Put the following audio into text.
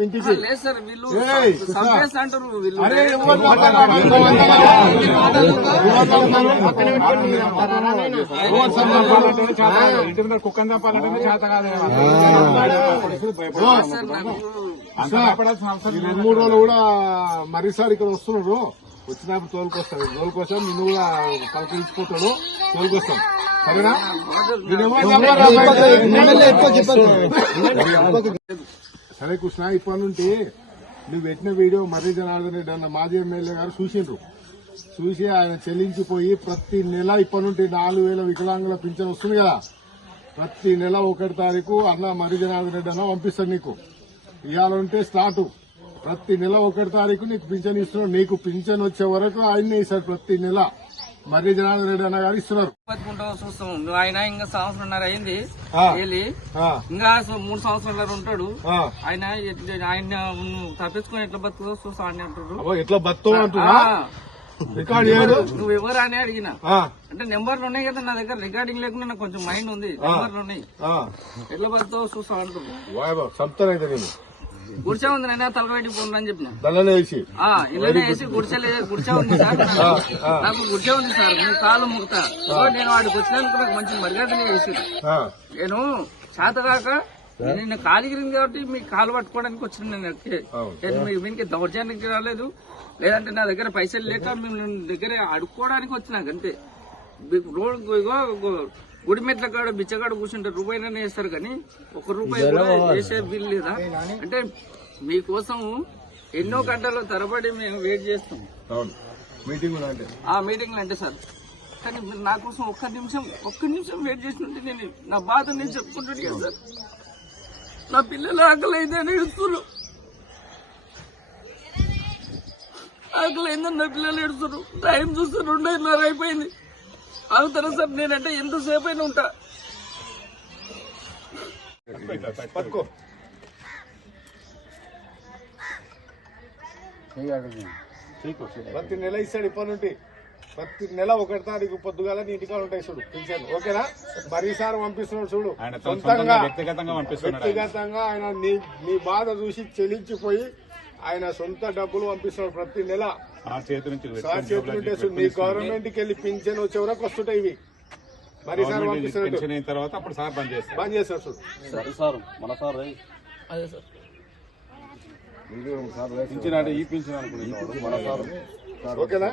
ఇంటికి ఇంటి మీద కుక్కని చేత కాదు రెండు మూడు రోజులు కూడా మరీసారి ఇక్కడ వస్తున్నారు. వచ్చినప్పుడు తోలుకొస్తాడు. తోలుకొస్తాం నిన్ను కూడా పలకరించిపోతాడు తోలుకొస్తాం సరేనా? సరే కృష్ణ ఇప్పటి నుండి నువ్వు పెట్టిన వీడియో మర్రి జనార్దన్ రెడ్డి అన్న మాజీ ఎమ్మెల్యే గారు చూసిండ్రు. చూసి ఆయన చెల్లించిపోయి ప్రతి నెల ఇప్పటి నుండి నాలుగు వేల వికలాంగుల పింఛన్ వస్తుంది కదా. ప్రతి నెల ఒకటి తారీఖు అన్న మర్రి జనార్దన్ రెడ్డి అన్న పంపిస్తాడు నీకు. ఇవాళ ఉంటే స్టార్ట్ ప్రతి నెల ఒకటి తారీఖు నీకు పింఛన్ ఇస్తున్నాడు. నీకు పింఛన్ వచ్చే వరకు ఆయన్నే ఇస్తాడు ప్రతి నెల. మర్రి జనార్దన్ రెడ్డి అన్న గారు ఇస్తున్నారు. బతుకుంటా చూస్తాం. నువ్వు ఆయన ఇంకా సంవత్సరంన్నర అయింది. వెళ్ళి ఇంకా మూడు సంవత్సరాలు ఉంటాడు. ఆయన ఆయన తప్పించుకొని ఎట్లా బతుకుతో చూస్తా అని అంటాడు. ఎట్లా బతుకో అంటున్నా నువ్వు ఎవరు అని అడిగిన. అంటే నెంబర్లు ఉన్నాయి కదా నా దగ్గర. రికార్డింగ్ లేకుండా నాకు కొంచెం మైండ్ ఉంది. నెంబర్లు ఉన్నాయి. ఎట్లా బతుకుతో చూస్తా నేను. గుడిసె ఉంది నేను తలబెట్టి పోను అని చెప్పిన. దళనే వేసి. ఆ ఇల్లనే వేసి గుడిసె లేదు గుడిసె ఉంది సార్. నాకు గుడిసె ఉంది సార్ మీ కాలు ముక్తా నేను వాడికి వచ్చినందుకు నాకు మంచి మర్యాదనే వేసి ఆ, నేను చేతగాక నేను నిన్న కాలిగిరింది కాబట్టి మీ కాలు పట్టుకోవడానికి వచ్చిన నేను ఎక్కి. అవును. నేను మీ వీనికి దౌర్జన్యానికి రాలేదు. లేదంటే నా దగ్గర పైసలు లేక మేము దగ్గర అడుక్కోవడానికి వచ్చినాక అంతే. మీకు రోడ్ ఇగో ఇగో గుడి మెట్ల కాడ బిచ్చగాడ కూర్చుంటే రూపాయలనే వేస్తారు కానీ ఒక రూపాయి కూడా వేసే బిల్ లేదా? అంటే మీకోసం ఎన్నో గంటలు తరబడి మేము వెయిట్ చేస్తాం. అవును. మీటింగ్ కూడా అంటే ఆ మీటింగ్ అంటే సార్. కానీ మీరు నా కోసం ఒక్క నిమిషం ఒక్క నిమిషం వెయిట్ చేసినట్టు నేను నా బాధ నేను చెప్పుకుంటాను కదా సార్. నా పిల్లలు ఆకలి అయిందని ఏడుస్తున్నారు. ఆకలి అయిందని నా పిల్లలు ఏడుస్తున్నారు. టైం చూస్తే రెండున్నర అయిపోయింది. ఆగుతారా సార్ నేనంటే ఎంతసేపు అయినా ఉంటా. పట్టుకో. ప్రతి నెల ఇస్తాడు ఇప్పటి నుండి ప్రతి నెల ఒకటి తారీఖు పొద్దుగాల నీ ఇంటికాడ ఉంటాయి చూడు పింఛన్. ఓకేనా? మరి ఈసారి పంపిస్తున్నాడు చూడు. సొంతంగా. వ్యక్తిగతంగా ఆయన. నీ నీ బాధ చూసి చెల్లించిపోయి ఆయన సొంత డబ్బులు పంపిస్తున్నాడు ప్రతి నెల. ఆ చేతి నుంచి సార్ నీ గవర్నమెంట్కి వెళ్ళి పింఛన్ వచ్చే వరకు వస్తుంటాయి ఇవి. మరి అయిన తర్వాత అప్పుడు సార్ బంద్ చేస్తారు. బంద్ చేస్తాడు చూడు అదే సార్. పింఛన్ అంటే ఈ పింఛన్ అనుకున్నాను ఓకేనా?